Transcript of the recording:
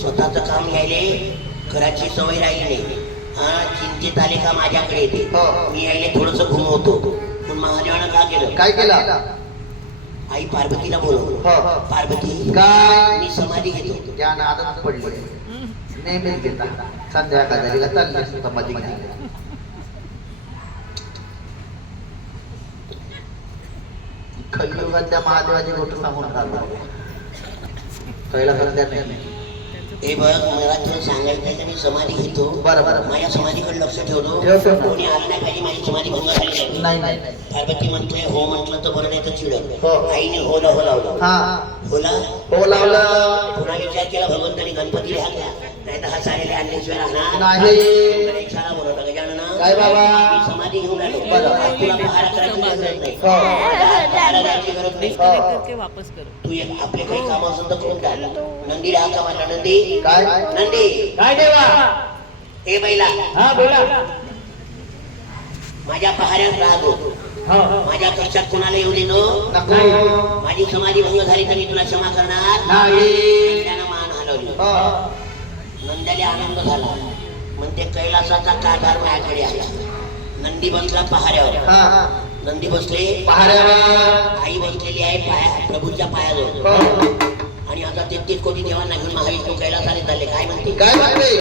स्वतःच काम यायले घराची सवय राहिली नाही. हा चिंतेत आले का माझ्याकडे येते. मी यायले थोडस घुमवतो. पण महादेवानं का केलं? काय केलं? आई पार्वतीला बोलव. पार्वती काय? मी समाधी घेतो. ज्ञान आदत पडली नेहमीच घेता. संध्याकाळी चालली समाधी घ्यायला. कलियुगात त्या महादेवाची गोष्ट सांगून राहिला. पहिला सध्या नाही. हे बघ मला तुला सांगायचं की मी समाधी घेतो. बरं. माझ्या समाधीकडे लक्ष ठेवतो. कोणी आलं नाही पाहिजे माझी समाधी भंग झाली नाही. पार्वती म्हणतोय हो म्हटलं तर बरं नाही तर चिडत. आईने होला हो लावलं. होला हो लावलं. पुन्हा विचार केला भगवंतानी गणपती घातला नाही तर हा सारेला आणल्याशिवाय राहणार नाही. इशारा बोलवला गजानन काय बाबा? मी समाधी घेऊन आलो. बरं. तुला पहारा करायची गरज नाही. पहारा करायची गरज नाही. वापस करो. तू एक आपले काही काम असेल तर करून टाक. नंदीला हा कामाला नंदी काय? नंदी काय देवा? ए बैला हा बोला. माझ्या पहाऱ्यात राहतो. माझ्या कक्षात कुणाला येऊ देतो नको. माझी समाधी भंग झाली तर मी तुला क्षमा करणार नाही. त्यानं मान हलवली. नंद्याला आनंद झाला. म्हणते कैलासाचा कारभार माझ्याकडे आला. नंदी बसला पहाऱ्यावर. नंदी बसले पहाऱ्यावर. आई बसलेली आहे पाया प्रभूच्या पायाजवळ. आणि आता 33 कोटी देवांना घेऊन महाविष्णू कैलासाने चालले. काय म्हणते? काय म्हणते?